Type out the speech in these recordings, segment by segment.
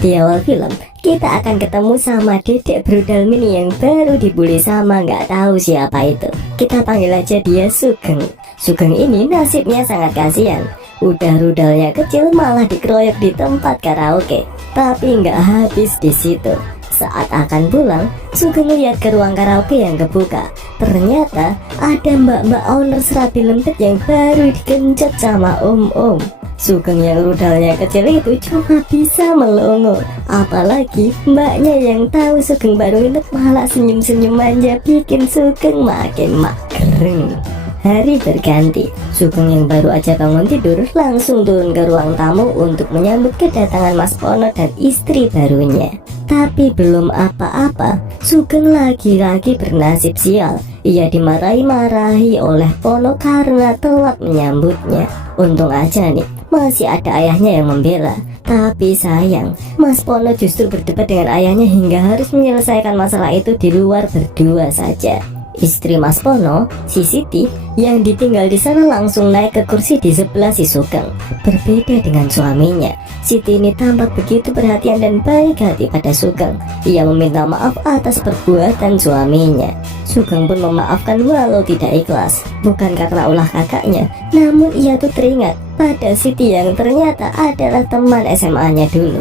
Di awal film, kita akan ketemu sama dedek brudal mini yang baru dibully sama nggak tahu siapa itu. Kita panggil aja dia Sugeng. Sugeng ini nasibnya sangat kasihan. Udah rudalnya kecil malah dikeroyok di tempat karaoke. Tapi nggak habis di situ. Saat akan pulang, Sugeng lihat ke ruang karaoke yang kebuka. Ternyata ada mbak-mbak owner serabi lembut yang baru digenjot sama om-om. Sugeng yang rudalnya kecil itu cuma bisa melongo. Apalagi mbaknya yang tahu Sugeng baru itu malah senyum-senyum manja, bikin Sugeng makin magereng. Hari berganti, Sugeng yang baru aja bangun tidur langsung turun ke ruang tamu untuk menyambut kedatangan Mas Pono dan istri barunya. Tapi belum apa-apa, Sugeng lagi-lagi bernasib sial. Ia dimarahi-marahi oleh Pono karena telat menyambutnya. Untung aja nih, masih ada ayahnya yang membela. Tapi sayang, Mas Pono justru berdebat dengan ayahnya hingga harus menyelesaikan masalah itu di luar berdua saja. Istri Mas Pono, si Siti, yang ditinggal di sana langsung naik ke kursi di sebelah si Sugeng. Berbeda dengan suaminya, Siti ini tampak begitu perhatian dan baik hati pada Sugeng. Ia meminta maaf atas perbuatan suaminya. Sugeng pun memaafkan walau tidak ikhlas. Bukan karena ulah kakaknya, namun ia tuh teringat pada Siti yang ternyata adalah teman SMA-nya dulu.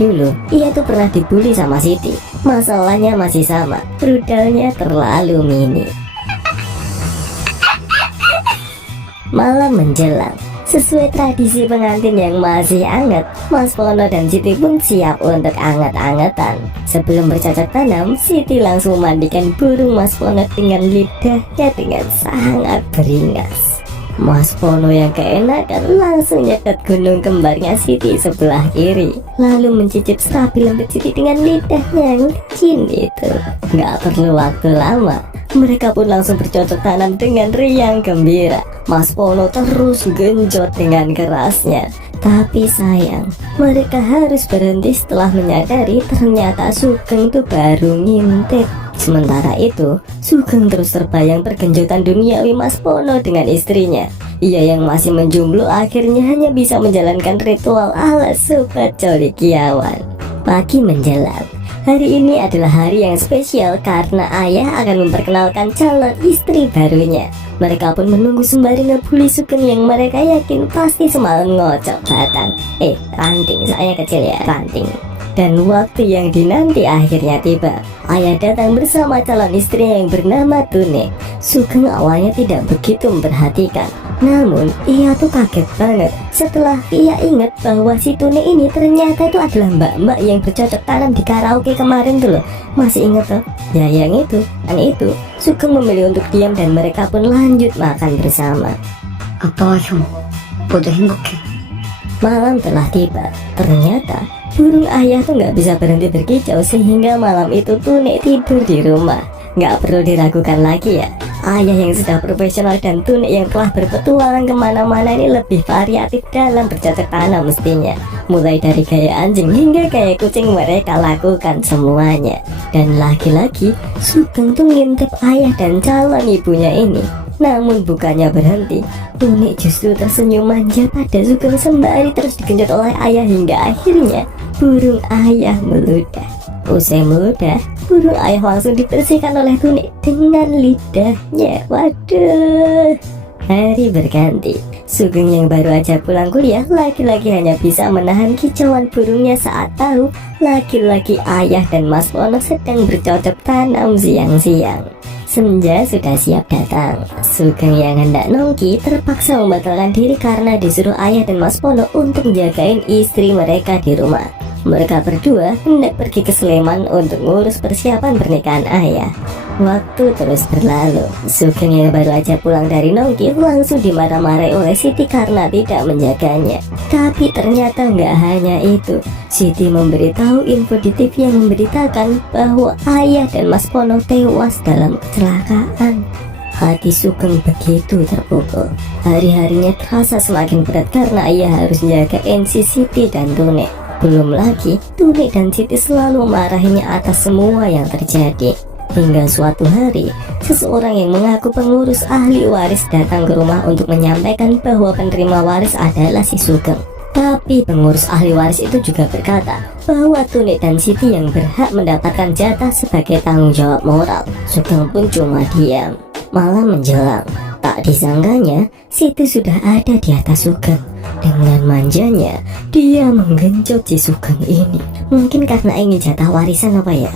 Dulu, ia tuh pernah dibully sama Siti. Masalahnya masih sama, rudalnya terlalu mini. Malam menjelang, sesuai tradisi pengantin yang masih hangat, Mas Pono dan Siti pun siap untuk anget-angetan. Sebelum bercocok tanam, Siti langsung memandikan burung Mas Pono dengan lidahnya dengan sangat beringas. Mas Pono yang keenakan langsung nyetet gunung kembarnya Siti sebelah kiri, lalu mencicip serabi lembut Siti dengan lidahnya yang licin itu. Gak perlu waktu lama, mereka pun langsung bercocok tanam dengan riang gembira. Mas Pono terus genjot dengan kerasnya. Tapi sayang, mereka harus berhenti setelah menyadari ternyata Sugeng tuh baru ngintip. Sementara itu, Sugeng terus terbayang pergenjotan duniawi Mas Pono dengan istrinya. Ia yang masih menjomblo akhirnya hanya bisa menjalankan ritual ala sobat colikiawan. Pagi menjelang, hari ini adalah hari yang spesial karena ayah akan memperkenalkan calon istri barunya. Mereka pun menunggu sembari ngebully Sugeng yang mereka yakin pasti semalam ngocok batang. Ranting, saya kecil ya, ranting. Dan waktu yang dinanti akhirnya tiba. Ayah datang bersama calon istri yang bernama Tune. Sugeng awalnya tidak begitu memperhatikan, namun ia tuh kaget banget setelah ia ingat bahwa si Tune ini ternyata itu adalah mbak-mbak yang bercocok tanam di karaoke kemarin tuh loh. Masih inget tuh? Ya yang itu, Sugeng memilih untuk diam dan mereka pun lanjut makan bersama. 아빠와 형 모두 행복해. Malam telah tiba. Ternyata burung ayah tuh nggak bisa berhenti berkicau sehingga malam itu Tune tidur di rumah. Nggak perlu diragukan lagi ya, ayah yang sudah profesional dan Tune yang telah berpetualang kemana-mana ini lebih variatif dalam bercocok tanam mestinya. Mulai dari gaya anjing hingga gaya kucing mereka lakukan semuanya. Dan lagi-lagi Sugeng tuh ngintip ayah dan calon ibunya ini. Namun bukannya berhenti, Tune justru tersenyum manja pada Sugeng sembari terus digenjot oleh ayah hingga akhirnya burung ayah meludah. Usai meludah, burung ayah langsung dibersihkan oleh Tune dengan lidahnya. Waduh. Hari berganti, Sugeng yang baru aja pulang kuliah lagi-lagi hanya bisa menahan kicauan burungnya saat tahu laki-laki ayah dan Mas Pono sedang bercocok tanam siang-siang. Senja sudah siap datang. Sugeng yang hendak nongki terpaksa membatalkan diri karena disuruh ayah dan Mas Pono untuk jagain istri mereka di rumah. Mereka berdua hendak pergi ke Sleman untuk ngurus persiapan pernikahan ayah. Waktu terus berlalu. Sugeng yang baru aja pulang dari nongki langsung dimarah-marahi oleh Siti karena tidak menjaganya. Tapi ternyata nggak hanya itu. Siti memberitahu info di TV yang memberitakan bahwa ayah dan Mas Pono tewas dalam kecelakaan. Hati Sugeng begitu terpukul. Hari-harinya terasa semakin berat karena ia harus menjagain si Siti dan Tune. Belum lagi Tune dan Siti selalu memarahinya atas semua yang terjadi. Hingga suatu hari, seseorang yang mengaku pengurus ahli waris datang ke rumah untuk menyampaikan bahwa penerima waris adalah si Sugeng. Tapi pengurus ahli waris itu juga berkata bahwa Tunik dan Siti yang berhak mendapatkan jatah sebagai tanggung jawab moral. Sugeng pun cuma diam. Malam menjelang, tak disangkanya Siti sudah ada di atas Sugeng. Dengan manjanya, dia menggenjot si Sugeng ini. Mungkin karena ingin jatah warisan apa ya?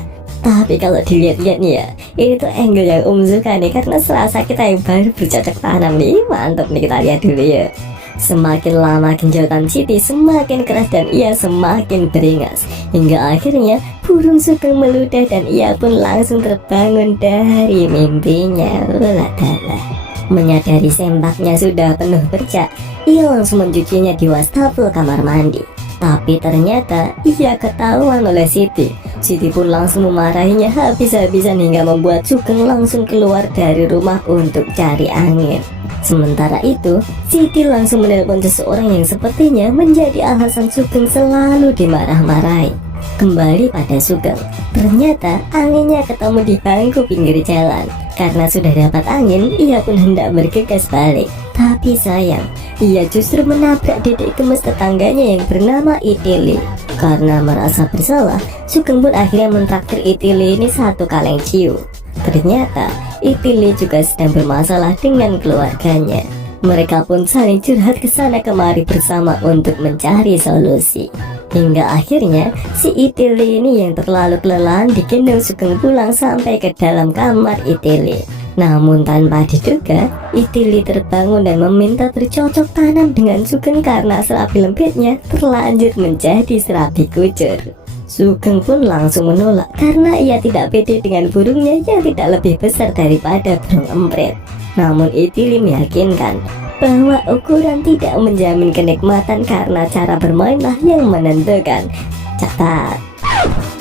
Tapi kalau dilihat-lihat nih ya, ini tuh angle yang suka nih, karena serasa kita yang baru bercocok tanam nih. Mantap nih, kita lihat dulu ya. Semakin lama genjotan Siti semakin keras dan ia semakin beringas, hingga akhirnya burung Sugeng meludah dan ia pun langsung terbangun dari mimpinya. Uladala. Menyadari sembaknya sudah penuh bercak, ia langsung mencucinya di wastafel kamar mandi. Tapi ternyata ia ketahuan oleh Siti. Siti pun langsung memarahinya habis-habisan hingga membuat Sugeng langsung keluar dari rumah untuk cari angin. Sementara itu, Siti langsung menelpon seseorang yang sepertinya menjadi alasan Sugeng selalu dimarah-marahi. Kembali pada Sugeng, ternyata anginnya ketemu di bangku pinggir jalan. Karena sudah dapat angin, ia pun hendak bergegas balik. Tapi sayang, ia justru menabrak dedek gemes tetangganya yang bernama Itili. Karena merasa bersalah, Sugeng pun akhirnya mentraktir Itili ini satu kaleng ciu. Ternyata Itili juga sedang bermasalah dengan keluarganya. Mereka pun saling curhat ke sana kemari bersama untuk mencari solusi. Hingga akhirnya si Itili ini yang terlalu kelelahan digendong Sugeng pulang sampai ke dalam kamar Itili. Namun tanpa diduga, Itili terbangun dan meminta bercocok tanam dengan Sugeng karena serabi lembitnya terlanjur menjadi serabi kucur. Sugeng pun langsung menolak karena ia tidak pede dengan burungnya yang tidak lebih besar daripada burung emprit. Namun Itili meyakinkan bahwa ukuran tidak menjamin kenikmatan karena cara bermainlah yang menentukan. Catat.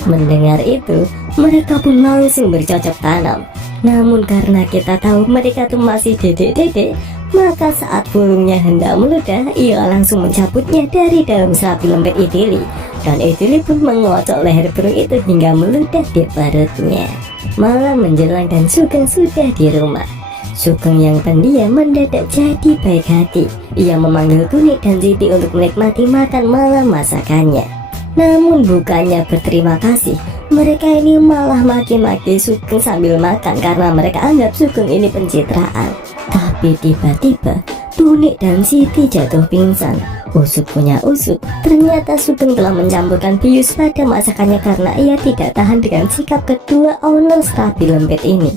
Mendengar itu, mereka pun langsung bercocok tanam. Namun karena kita tahu mereka tuh masih dedek-dedek, maka saat burungnya hendak meludah, ia langsung mencabutnya dari dalam serabi lembek Itili. Dan Itili pun mengocok leher burung itu hingga meludah di perutnya. Malam menjelang dan Sugeng sudah di rumah. Sugeng yang pendiam mendadak jadi baik hati. Ia memanggil Tunik dan Siti untuk menikmati makan malam masakannya. Namun bukannya berterima kasih, mereka ini malah maki-maki Sugeng sambil makan karena mereka anggap Sugeng ini pencitraan. Tapi tiba-tiba Tunik dan Siti jatuh pingsan. Usut punya usut, ternyata Sugeng telah mencampurkan bius pada masakannya karena ia tidak tahan dengan sikap kedua owner serabi lembet ini.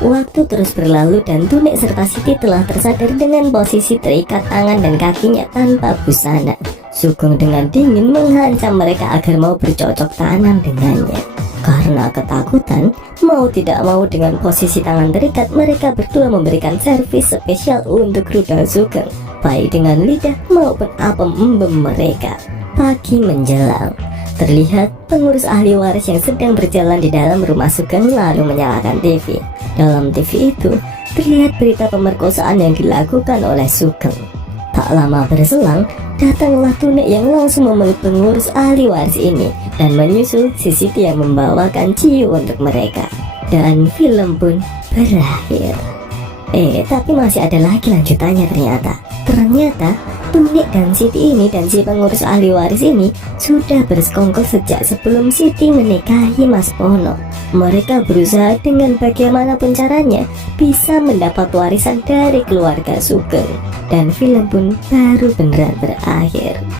Waktu terus berlalu dan Tunik serta Siti telah tersadar dengan posisi terikat tangan dan kakinya tanpa busana. Sugeng dengan dingin mengancam mereka agar mau bercocok tanam dengannya. Karena ketakutan, mau tidak mau dengan posisi tangan terikat, mereka berdua memberikan servis spesial untuk rudal Sugeng, baik dengan lidah maupun apem embem mereka. Pagi menjelang, terlihat pengurus ahli waris yang sedang berjalan di dalam rumah Sugeng lalu menyalakan TV. Dalam TV itu terlihat berita pemerkosaan yang dilakukan oleh Sugeng. Tak lama berselang, datanglah Tunik yang langsung memeluk pengurus ahli waris ini dan menyusul si Siti yang membawakan ciu untuk mereka. Dan film pun berakhir. Tapi masih ada lagi lanjutannya ternyata. Ternyata Tunik dan Siti ini dan si pengurus ahli waris ini sudah bersekongkol sejak sebelum Siti menikahi Mas Pono. Mereka berusaha dengan bagaimanapun caranya bisa mendapat warisan dari keluarga Sugeng. Dan film pun baru beneran berakhir.